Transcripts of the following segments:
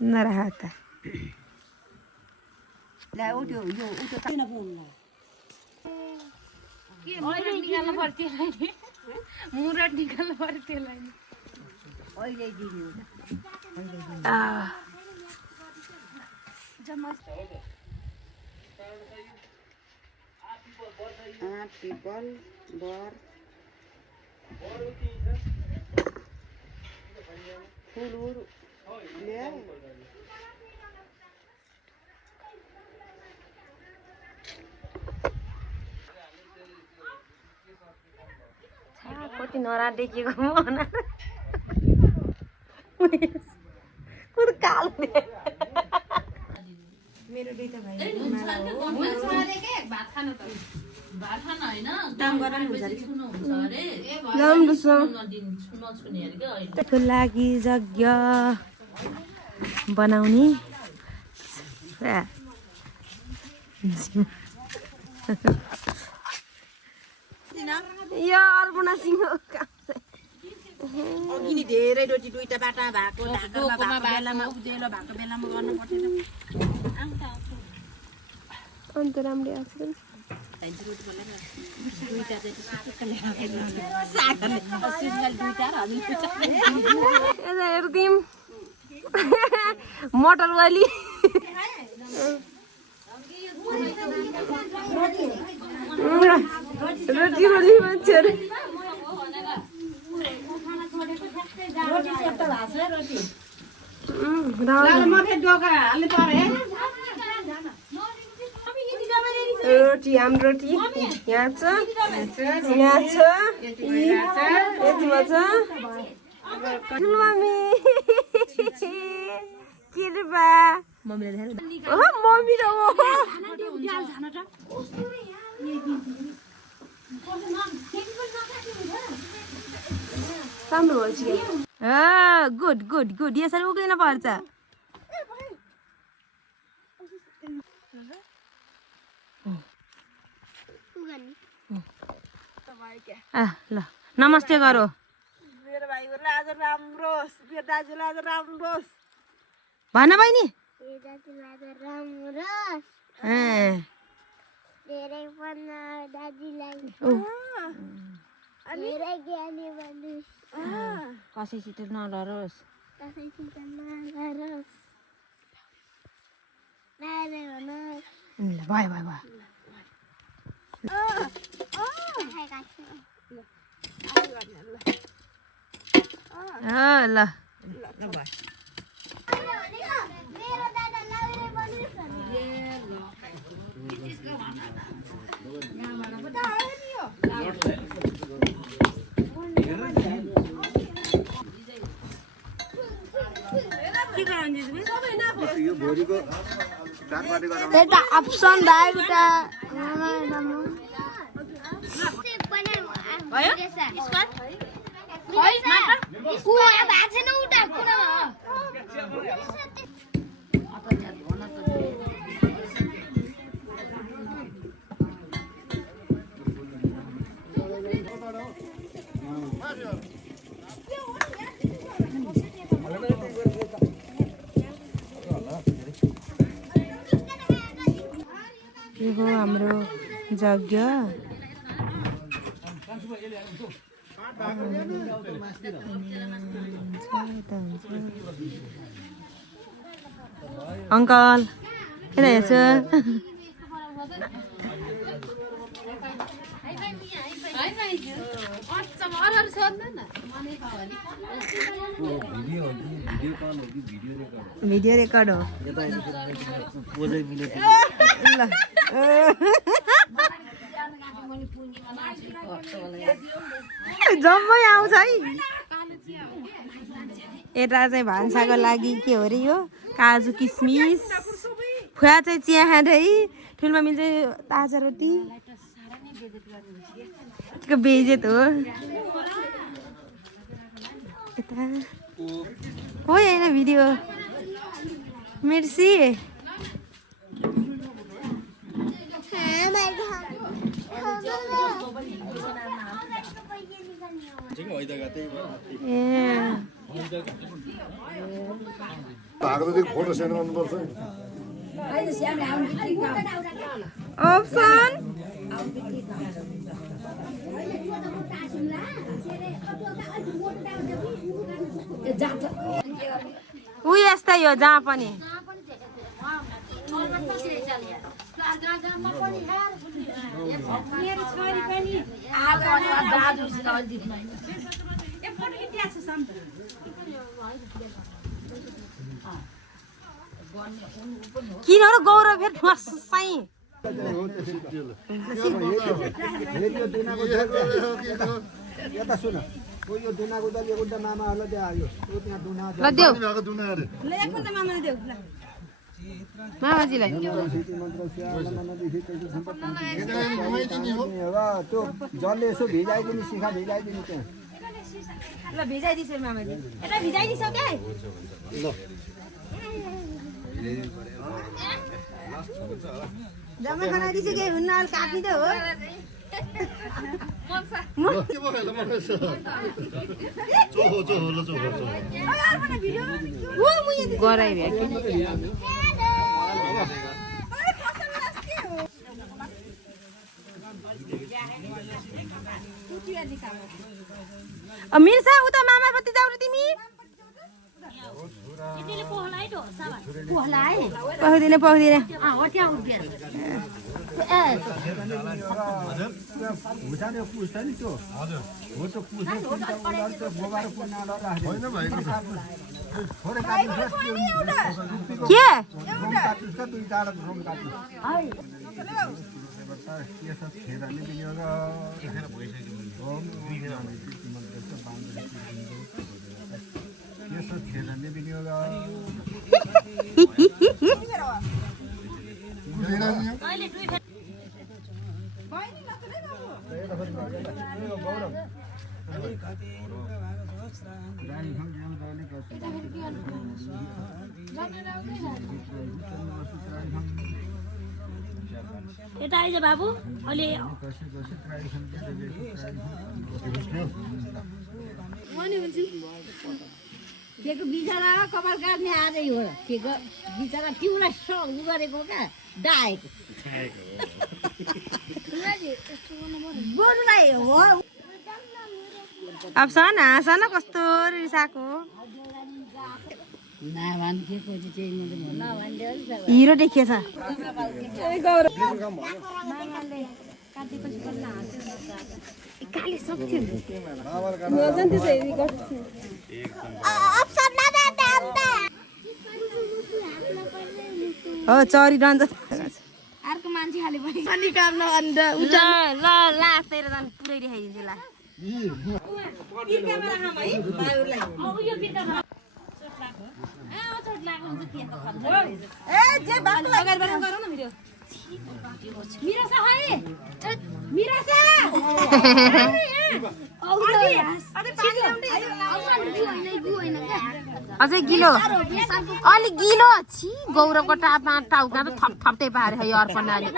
नराहता मुरट निकाल्नु पर्यो त्यसलाई पिपल बर फुल ल्याए कति नरादेखेको मना कालो मेरो दुईटा भाइ त्यसको लागि यज्ञ बनाउने यो अर्पणा सिंह अघि नि धेरै रोटी दुईटा बाटा भएको ढाकामा भएको बेलामा उज्यालो भएको बेलामा गर्नु पर्थेन अन्त राम्रै आएको हेर्दिम मटर वाली रोटी वाली मान्छेहरू रोटी आम रोटी यहाँ छ यतिमा छ मम्मी कृपा मम्मी र राम्रो भएछ गुड गुड गुड यसरी उक्लिन पर्छ ल नमस्ते गरो मेरो भाइहरुलाई आज राम्रो होस् मेरो दाजुलाई आज राम्रो होस् भन बहिनी धेरै पढ्न दाजुलाई धेरै ज्ञानी बन्नुहोस् कसैसित नडरोस् भयो भयो भयो ल এটা অপশন দাও এটা भयो स्क्वाड खै मात्र कुवा भाछ न उता कुना यो हो हाम्रो यज्ञ अंकल किन हेर्छ भिडियो रेकर्ड हो ल जम्मै आउँछ है यता चाहिँ भान्साको लागि के हो रे यो काजु किसमिस फुवा चाहिँ चिया खाँदै ठुलो मम्मी चाहिँ ताजा रोटी के बेइज्जत हो यता हो होइन भिडियो मिर्सी फोटो सेन्ड गर्नुपर्छ अप्सन ऊ यस्तै हो जहाँ पनि किन हो गौरव फेरि ठुवासै यता सुन यो दुनाको दल एउटा मामाहरूलाई त्यहाँ आयो त्यहाँ दुना ल देऊ दुना अरे मामाजीलाई त्यो जसले यसो भिजाइदिने शिखा भिजाइदिने त्यहाँ ल भिजाइदिस मामाजी यता भिजाइदिस क्या जम्मा खाना दिइसके हुन्न अहिले काट्ने त हो गराइ भ्या मिर्सा उता मामा बत्ती जाऊ र तिमी पहुदिने पहुदिने भुटाने पुस्छ नि त्यो हो त्यो पुस्ने गोबर के दुई चार रुम काट्नु यसो खेल्ने विनियोग यता आइज बाबु अहिले केको बिचरा कपाल काट्ने आजै हो केको बिचरा तिउलाई सक गरेको क्या डाएको बोल्नुलाई हो अब सन हाँस न कस्तो रिसाएको हिरो देखिएछ हो चरी डन्छ अर्को मान्छे खाले पनि निकाल्न अन्त ल ल लास तेरो जान पुरै देखाइदिन्छु ला अझै गिलो अलिक गिलो छि गौरवको टापमा टाउका त थप थप्दै पारे है अर्पणाले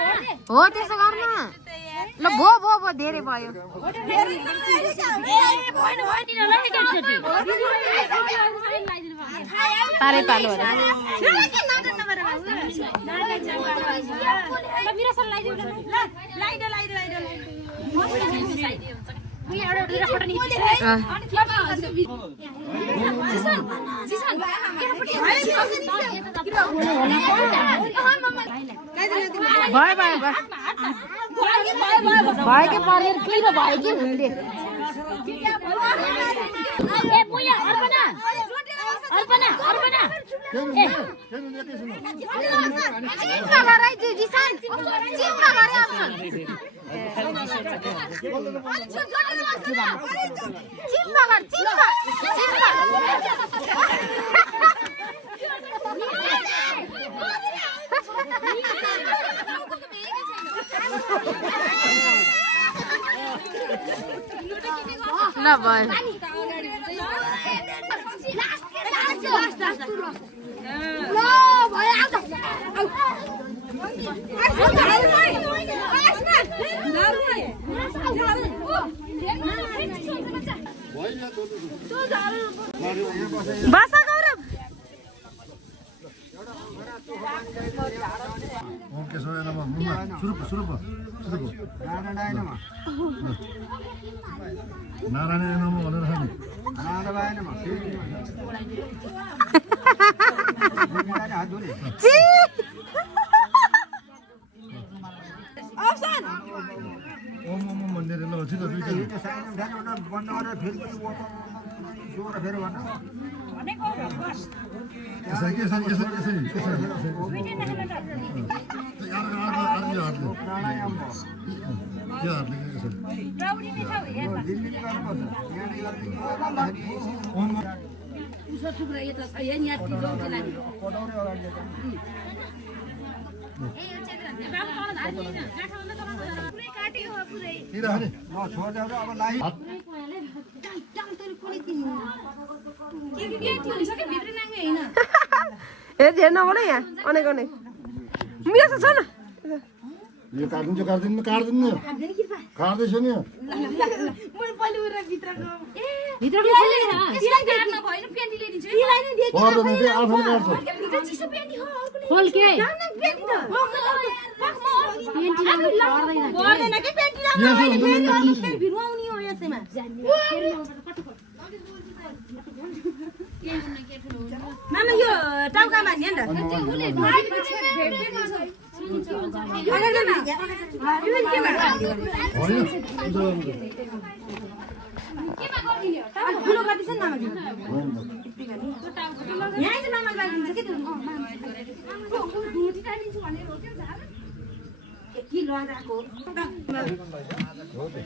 हो त्यसो गर्न ल भो भो भो धेरै भयो पारे पालो भयो के परेर पिरो भयो कि हुँदै ल भयो बसा गौरव ओम केशवाय नमः सुरू नारायणाय नमः भनेर खाने नारायणाय नमः ओम ओम भन्ने ल छिटो दुईटा बन्द गरेर फेरि जोर फेरि भन्न यसरी प्राणायाम भयो दिल्ली ए धेर नबोल यहाँ अनेक अनेक मिरा छ न यो काट्दिनु काट्दैछु नि पर्दैन त्यो आफूले मामा यो टाउकामा नि त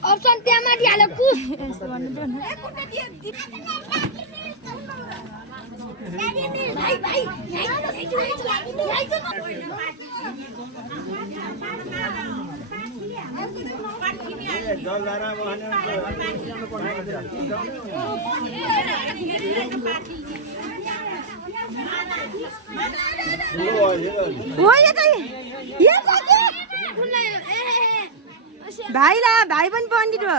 अप्सन त्यहाँ माथि हाल कुस भाइ पनि पण्डित हो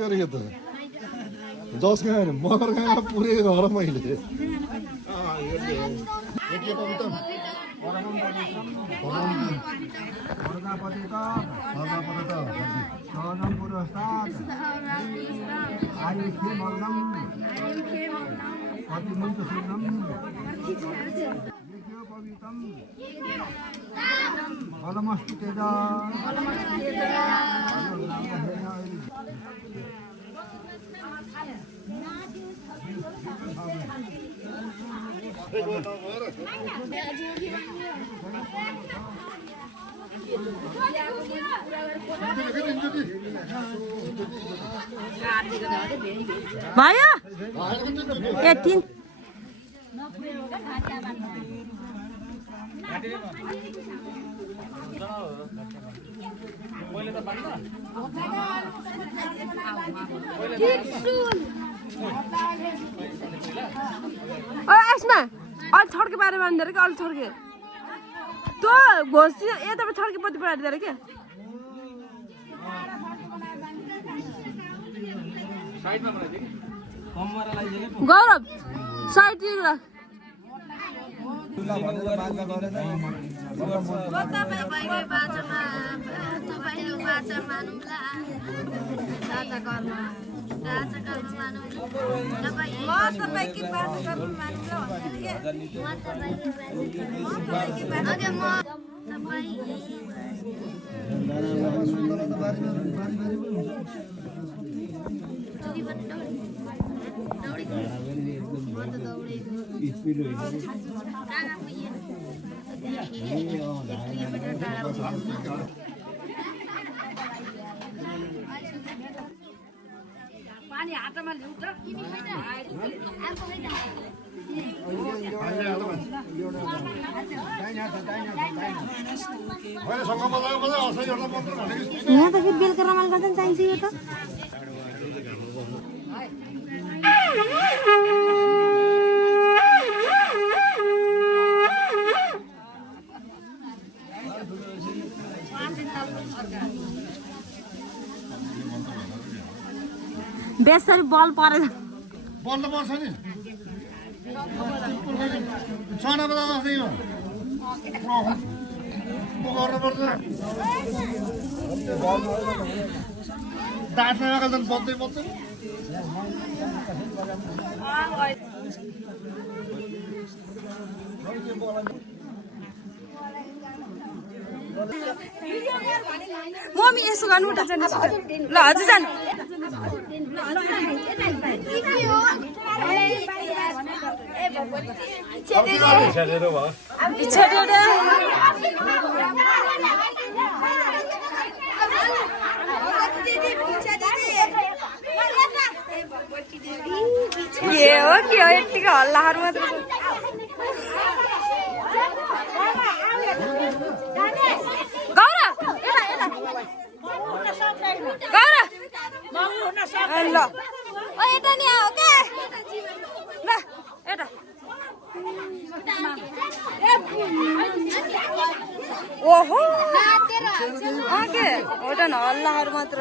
गरेको त जस गयो मगर गाउँमा पुरै घर मैले भयो ए तीन यसमा अलि छड्के बारे मान्दै कि अलि छड्के त्यो घोसी यताबाट छड्के पत्ती पढाइदिएर क्या गौरव साइड पानी हातमा ल्याउँछ यहाँ त फेरि बेलुका रमाइलो गर्दा नि चाहिन्छ यो त बेसरी बल परेछ बल्ल पर्छ नि साना बेला जस्तै हो गर्नुपर्छ दाँत नआएको त बज्दै बज्दैन मम्मी यसो गर्नु उता जानु ल हजुर जानु के हो यतिको हल्लाहरू मात्र ल ओ यता नि आऊ के ल यता ओहो के ओटा न हल्लाहरू मात्र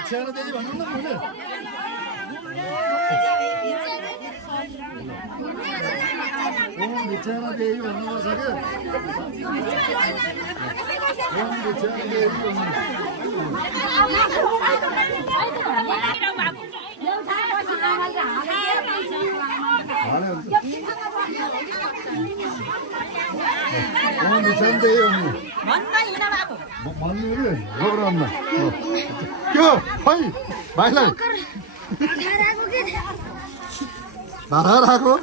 बिछाएर दिदी भन्नु न मैले बिछाएर दिदी भन्नुपर्छ क्या खै भाइलाई भाडा राखेको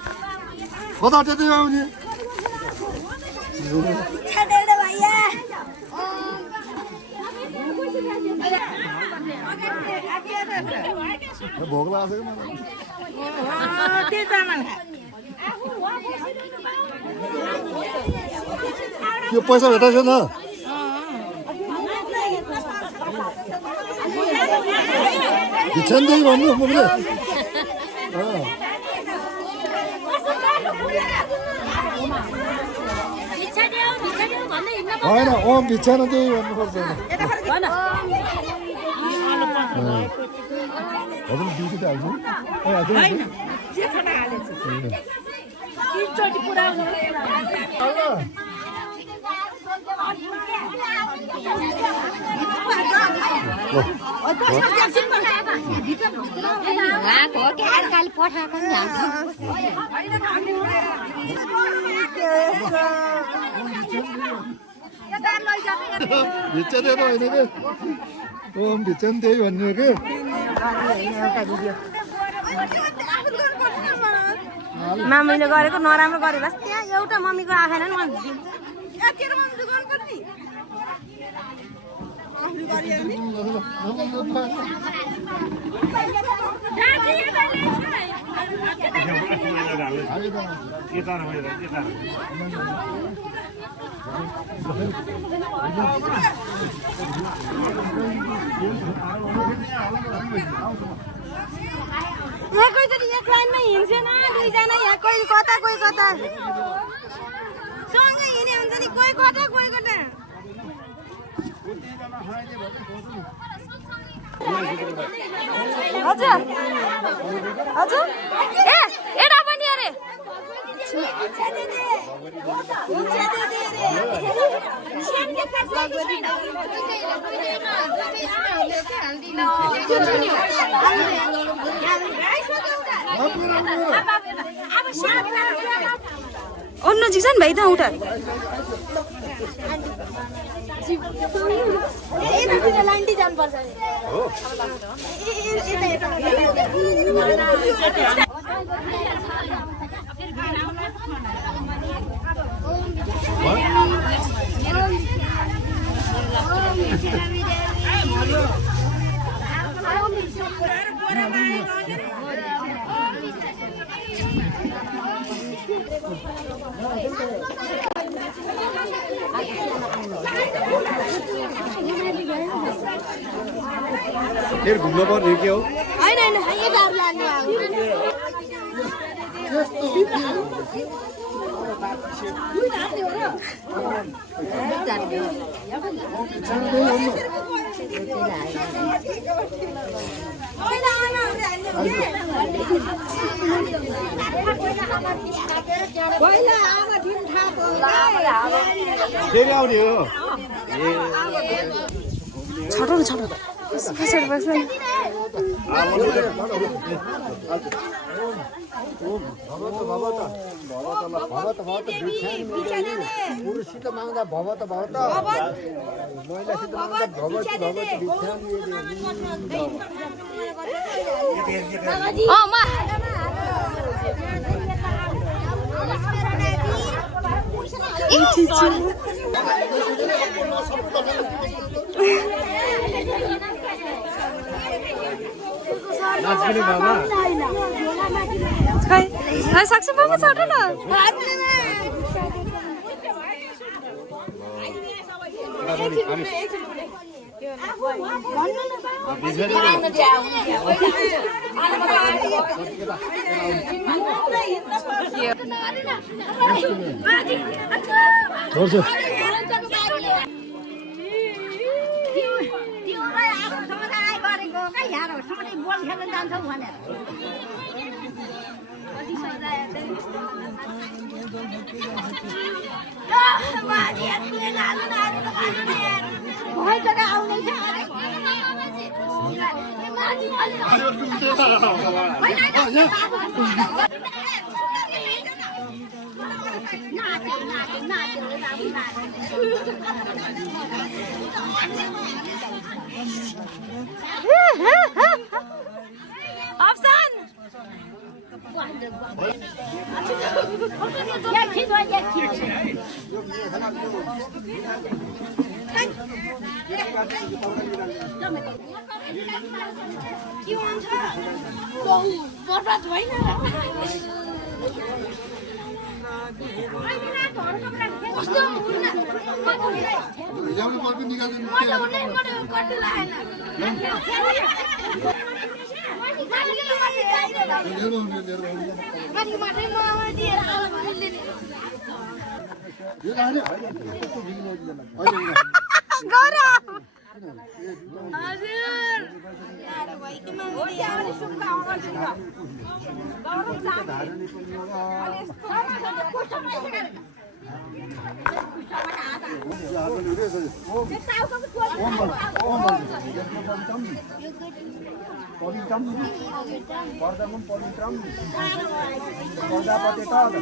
कता त्यति आउने भोक लागेको त्यो पैसा भेटाएको छैन भिछन्दै भन्नु मैले होइन ओम भिछान त्यही भन्नुपर्छ हजुर ड्युटी त भिक्षा दिएर होइन कि ओम भिक्षा नि त्यही भन्नु कि मामीले गरेको नराम्रो गरे बस त्यहाँ एउटा मम्मीको आएन नि एकैचोटि एक लाइनमा हिँड्छेन दुईजना यहाँ कोही कता कोही कता सँगै हिँडे हुन्छ नि कोही कता कोही कता हजुर हजुर ए एडा पनि अरे अन्नु जिसन भाइ त उठा यतातिर लाइनटी जानुपर्छ फेरि घुम्नु पर्ने के हो होइन होइन यताहरू लानु फेरि आउने हो छोटो न छोटो पछाडि बस्नु पुरुषसित माग्दा भवत भवत महिलासित माग्दा भवत भवत नाच्ने बाबा खै सक्छ बाबा छोटो न बोल खेल्न जान्छौ भनेर अप्सन बर्बाद होइन ल्याउनु पर्ने निकाल्नु पवित्रम वर्धमं पवित्रम वर्धापतेताद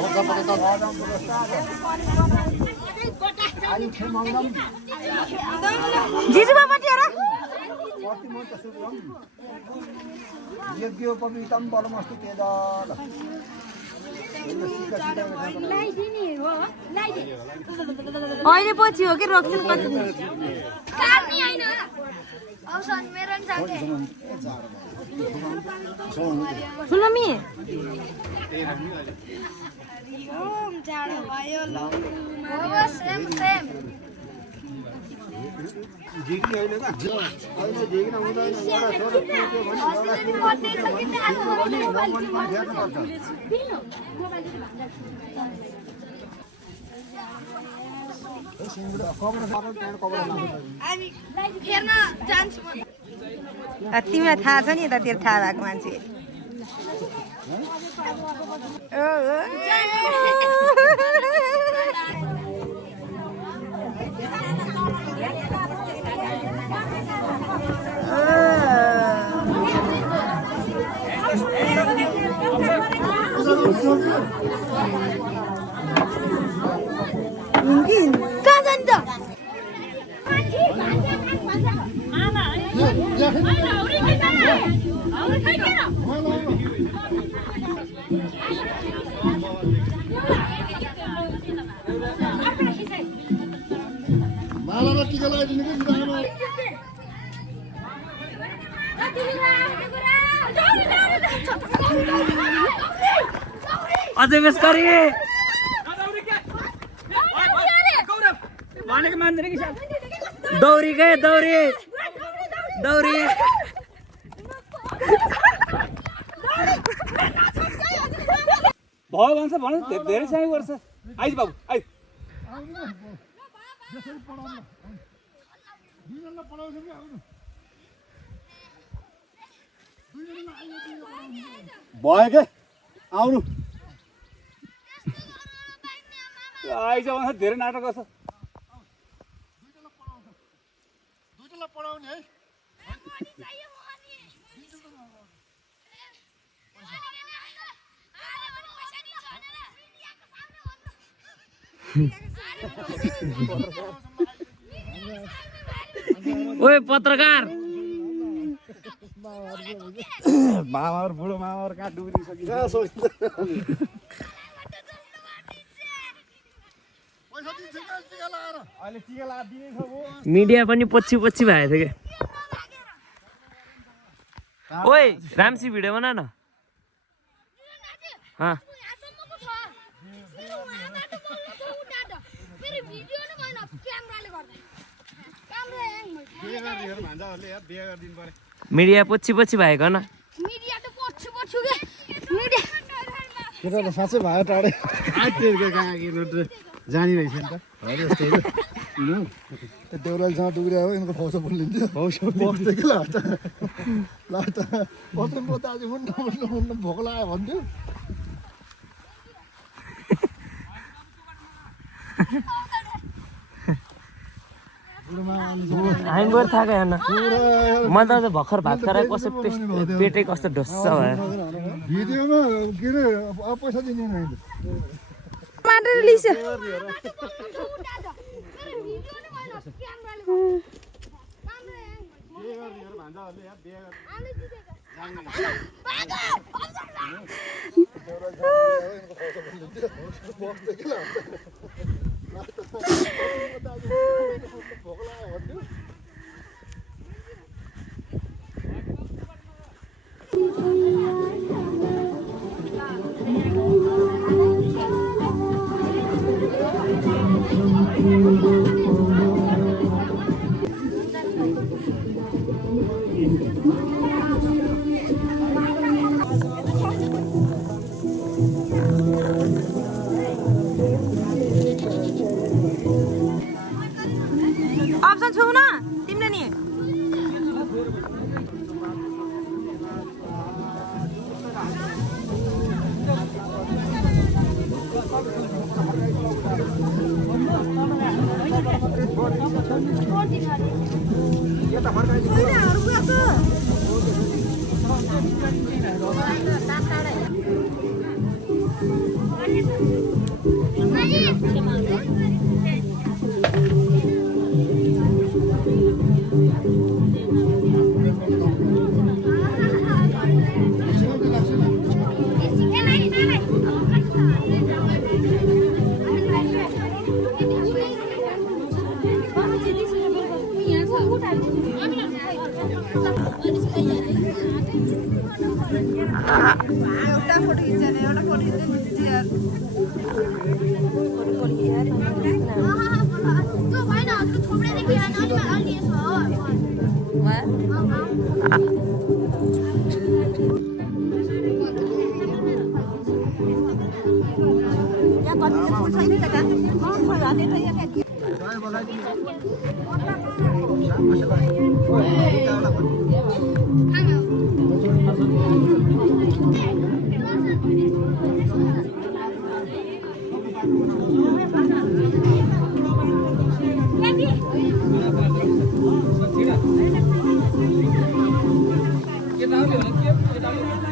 वर्धम पुरस्ताद आयुष्यमङ्गलम जिजु बाबा टिएर प्रतिमन्त्र शुभम यज्ञोपवीतम बलमस्तु तेदाल अहिले पछि हो कि रोक्छन् कति सुनमी झिक्ने होइन त अहिले झिक्न हुँदैन एउटा छोरा पुग्यो भने तिमीलाई थाहा छ नि त तेरो थाहा भएको मान्छे कहाँ जान्छ मालालाई टिका लगाइदिनु कि बुढाआमा अझै बेस गरी भनेको मान्दैन कि दौरी गए दौरी दौरी भयो भन्छ भन धेरै समय गर्छ आइज बाबु आइज भयो के आउनु आइज भन्छ धेरै नाटक गर्छ दुईटैलाई पढाउने है ओए पत्रकार मामाहरु बुढो मामाहरु कहाँ डुबिसकिन्छ पैसा दिन्छ कि टिका लगाएर अहिले टिका लगाएर दिने छ हो मिडिया पनि पछि पछि भएको थियो क्या ओए रामसी भिडियो बना न हाँ मिडिया पछि पछि भएको न केटा त साँच्चै भयो टाढै आइतेरको कहाँ जानी रहेछ नि त देउरालीसँग डुग्रिया हो यिनको फौसा बोलिन्थ्यो फौसा बस्थ्यो कि लाटा पत्र म त आज मुन्डा भोक लाग्यो भन्थ्यो हामी गएर थाहा हेर्न म त आज भर्खर भात खाएर कसै पेटै कस्तो ढुस्स भयो भिडियोमा के अरे पैसा दिने होइन टमाटर लिसो अप्सन छौ न तिमीले नि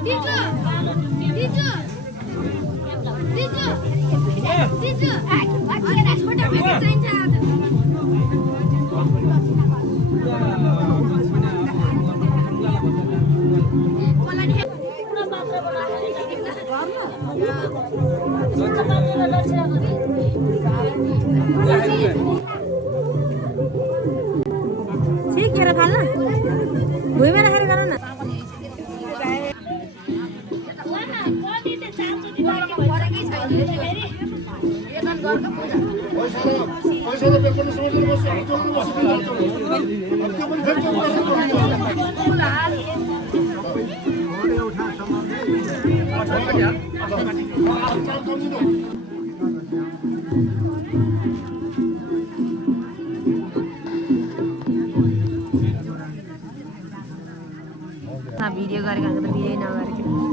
Teacher! केरा फाल्न भुइँमा राखेर गर न भिडियो गरेको त भिडियो नगरेको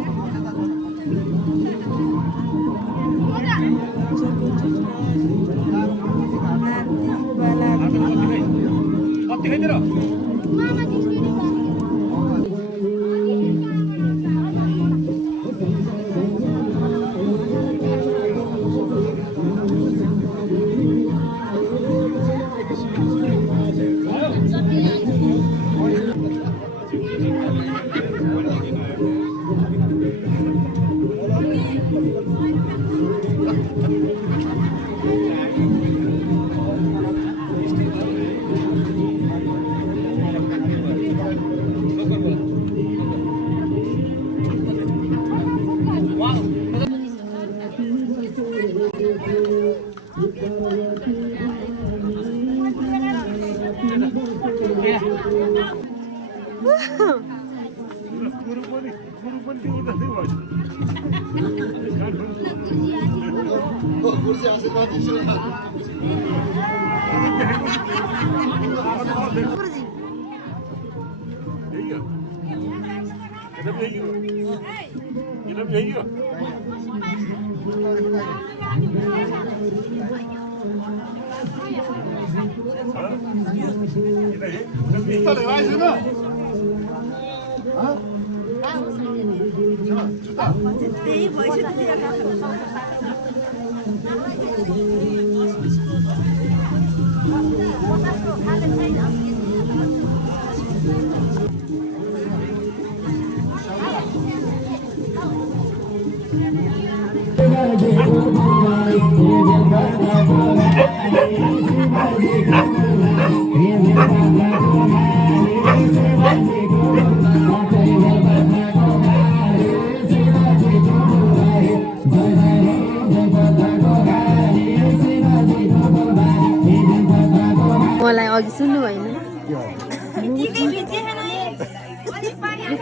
मलाई अघि सुन्नु भएन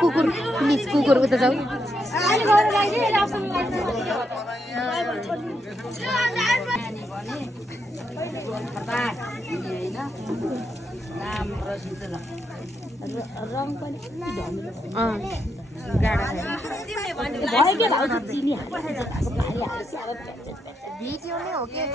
कुकुर प्लिज कुकुर उता जाऊ भिडियो नै हो के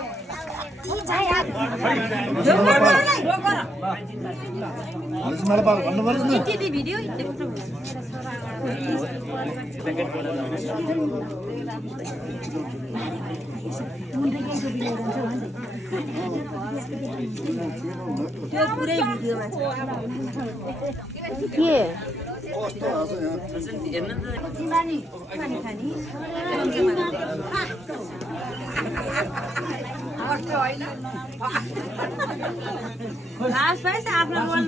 त्यो पुरै भिडियोमा छ के आफ्नो रोल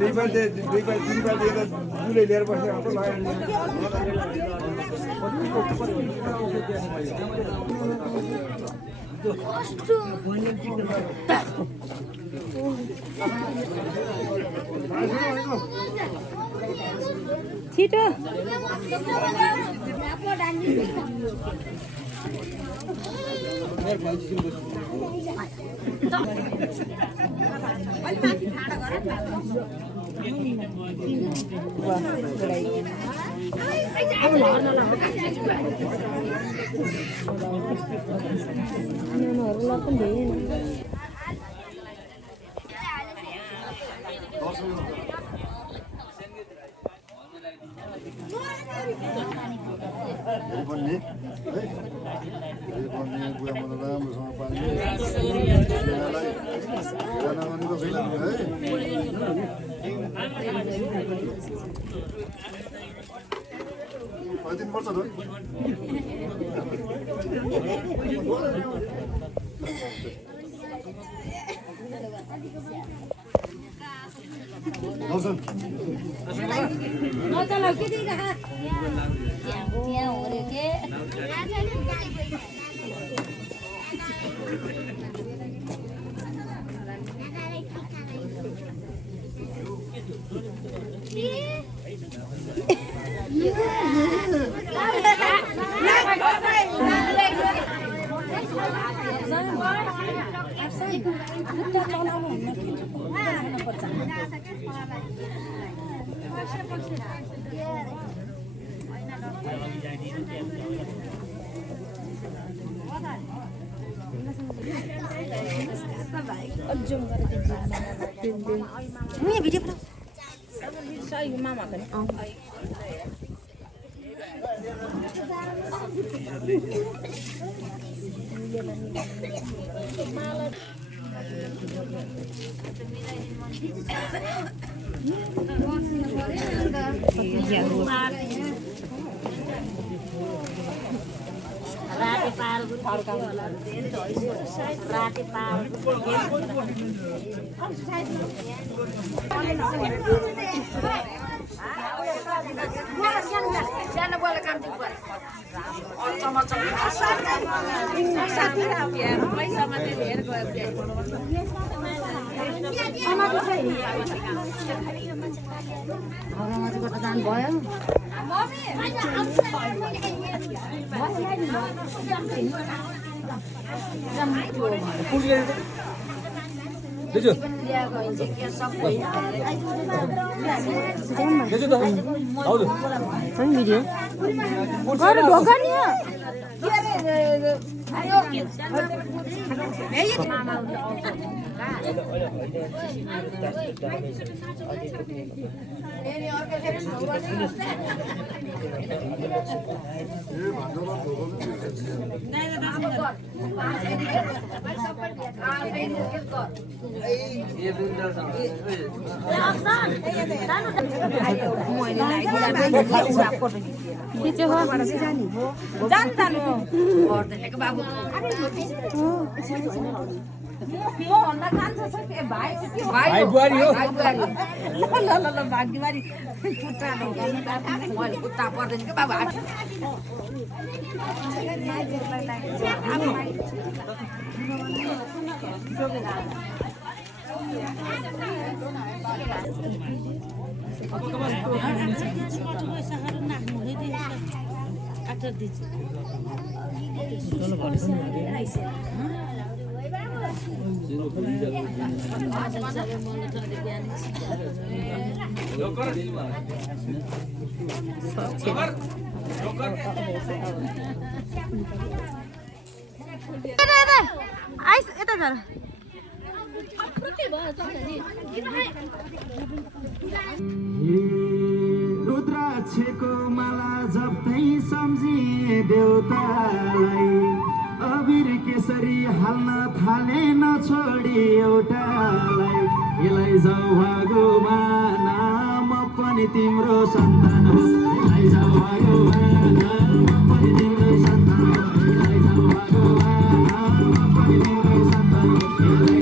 दुई बार तीन बार दुले लिएर बसेर छिटो भन्ने है भन्ने बुवामा राम्रोसँग पानी भनेको छैन है कति दिन पर्छ त भाइ बुहारी हो रुद्राक्षको माला जप्तै सम्झिए देउतालाई अबिर केसरी हाल्न थाले नछोडी एउटालाई यसलाई जाऊ भगवान म पनि तिम्रो सन्तान हो यसलाई जाऊ भगवान म पनि तिम्रो सन्तान हो यसलाई जाऊ भगवान म पनि तिम्रो सन्तान हो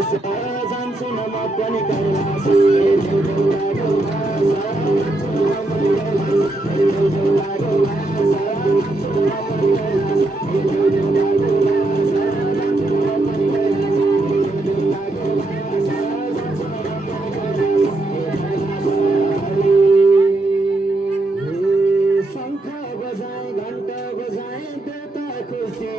जान्छु न म पनि कैलाश शङ्ख बजाए घण्टा बजाए देउता खुसी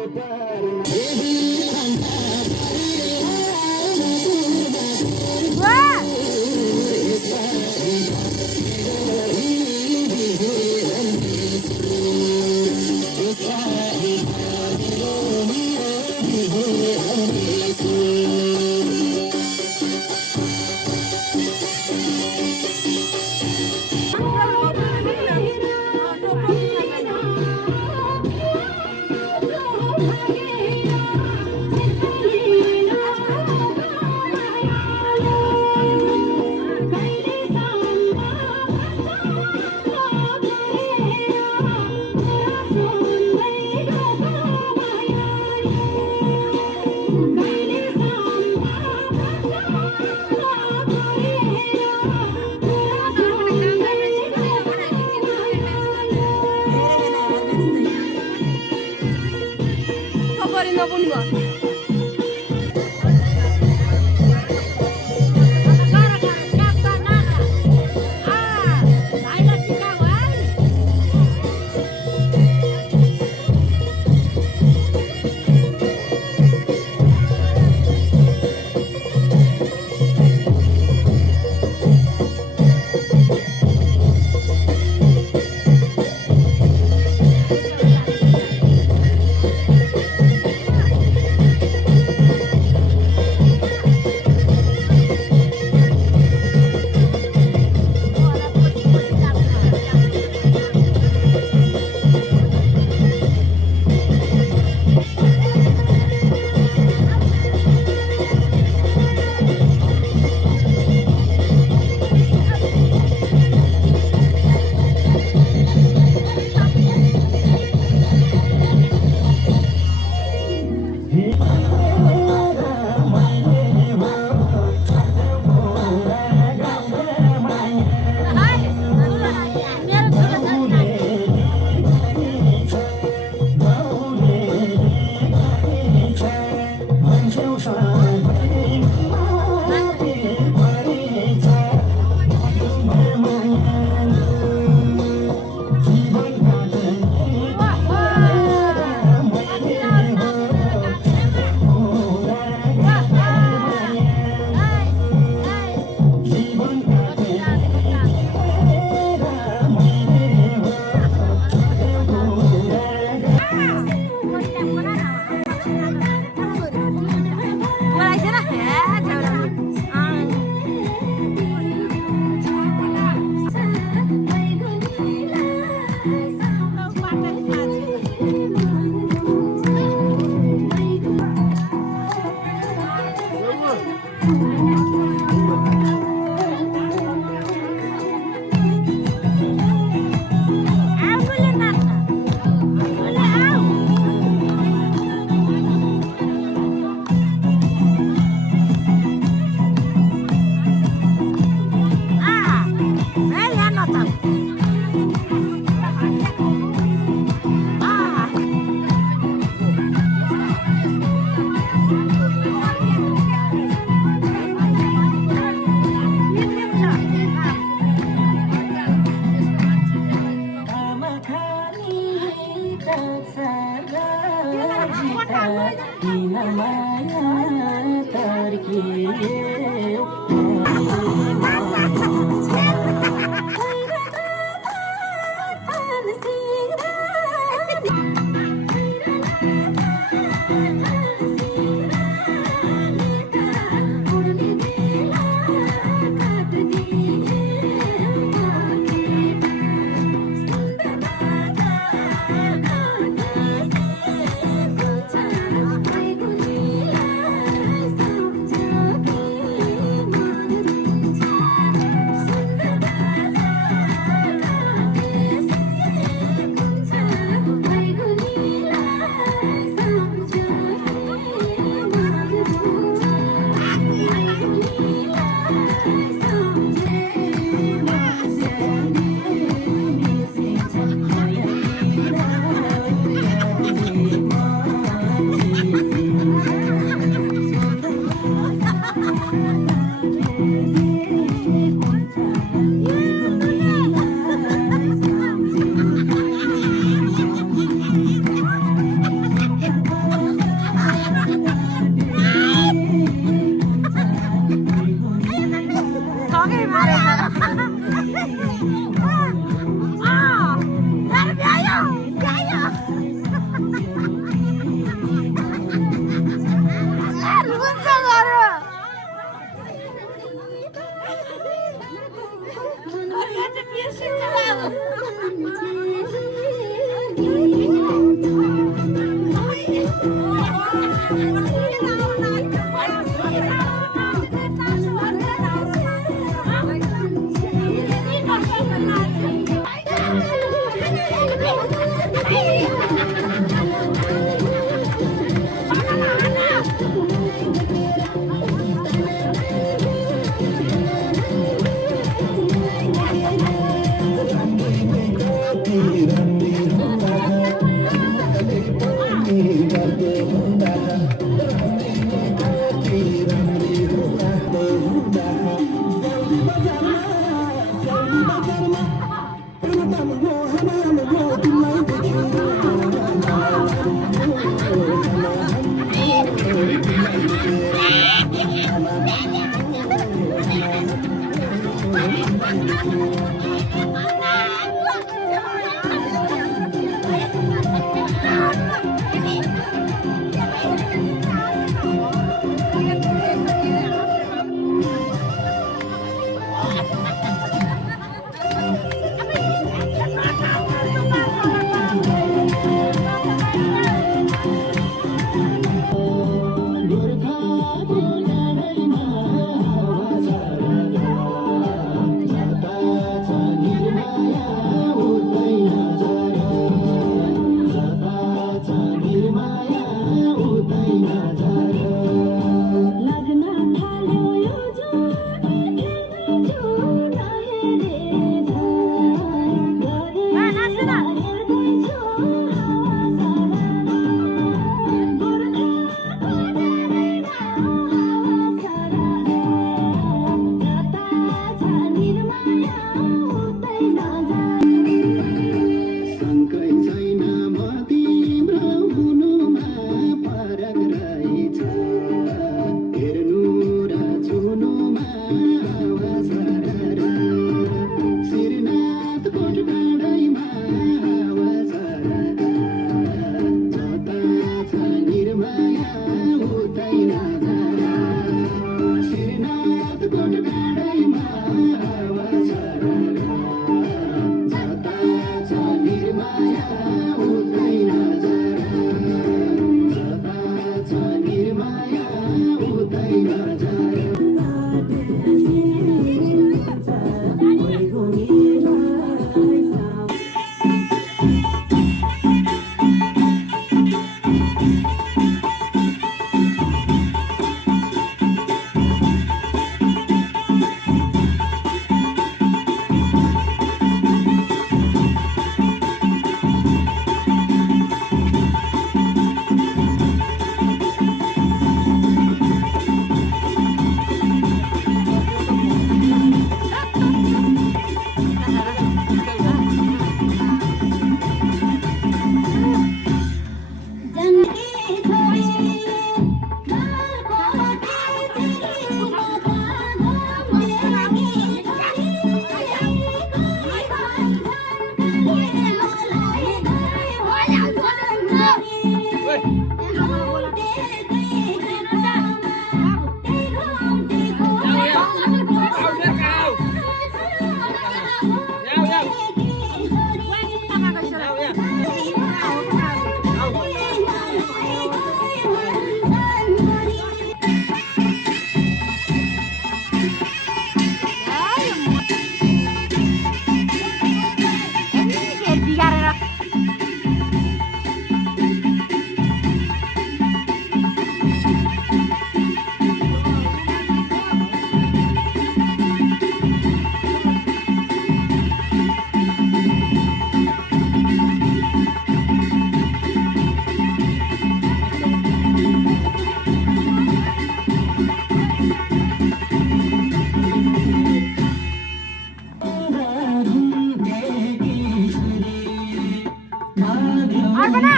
अर्पणा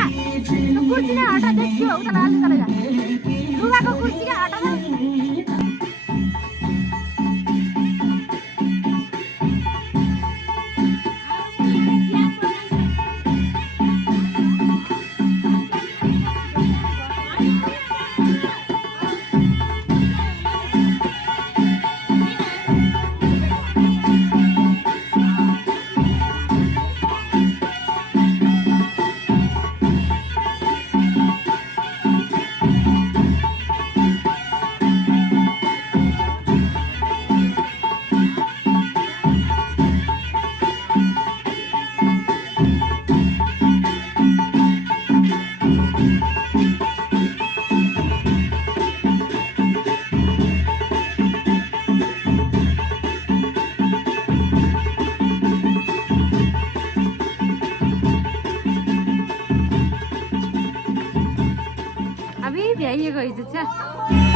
कुर्सी नै हटा देखियो उता लाल चलेगा लुगाको कुर्सी के हटा न अभी भ्याइएको हिजो छ